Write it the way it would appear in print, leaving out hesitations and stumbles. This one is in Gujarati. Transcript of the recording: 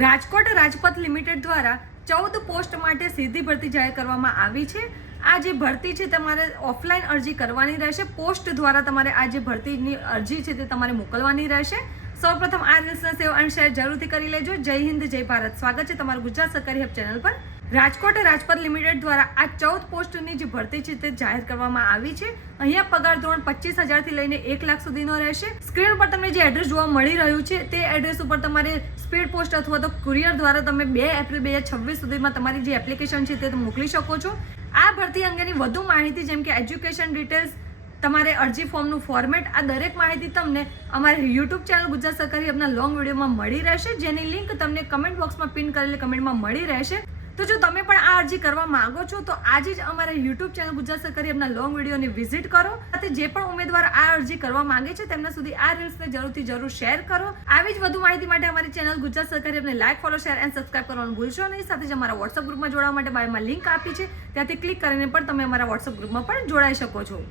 રાજકોટ રાજપથ લિમિટેડ દ્વારા 14 પોસ્ટ માટે સીધી ભરતી જાહેર કરવામાં આવી છે. આ જે ભરતી છે તમારે ઓફલાઈન અરજી કરવાની રહેશે. પોસ્ટ દ્વારા તમારે આ જે ભરતીની અરજી છે તે તમારે મોકલવાની રહેશે. સૌપ્રથમ આ રીલ્સને સેવ અને શેર જરૂરથી કરી લેજો. જય હિન્દ, જય ભારત. સ્વાગત છે તમારું ગુજરાત સરકારી હબ ચેનલ પર. રાજકોટ રાજપથ લિમિટેડ દ્વારા આ 14 પોસ્ટની જે ભરતી છે તે જાહેર કરવામાં આવી છે. અહીંયા પગાર ધોરણ 25,000 થી લઈને 1 લાખ સુધીનો રહેશે. સ્ક્રીન પર તમને જે એડ્રેસ જોવા મળી રહ્યું છે તે એડ્રેસ ઉપર તમારે સ્પીડ પોસ્ટ અથવા તો કુરિયર દ્વારા તમે 2 એપ્રિલ 2026 સુધીમાં તમારી જે એપ્લિકેશન છે તે મોકલી શકો છો. આ ભરતી અંગેની વધુ માહિતી જેમ કે એજ્યુકેશન ડિટેલ્સ, તમારે અરજી ફોર્મનું ફોર્મેટ, આ દરેક માહિતી તમને અમારી યુટ્યુબ ચેનલ ગુજરાત સરકારી હબના લોંગ વિડીયોમાં મળી રહેશે, જેની લિંક તમને કમેન્ટ બોક્સમાં પિન કરેલી કમેન્ટમાં મળી રહેશે. તો જો તમે પણ આ અરજી કરવા માંગો છો તો આજે જ અમારા યુટ્યુબ ચેનલ ગુજરાત સરકારી હબના લોંગ વિડીયોની વિઝિટ કરો. સાથે જે પણ ઉમેદવાર આ અરજી કરવા માંગે છે તેમના સુધી આ રીલ્સને જરૂર શેર કરો. આવી જ વધુ માહિતી માટે અમારી ચેનલ ગુજરાત સરકારી હબને like, follow, share and subscribe કરવાનું ભૂલશો નહીં. સાથે જ અમારા વોટ્સઅપ ગ્રુપમાં જોડાવા માટે બાયોમાં લિંક આપી છે, ત્યાંથી ક્લિક કરીને પણ તમે અમારા વોટ્સઅપ ગ્રુપમાં પણ જોડાઈ શકો છો.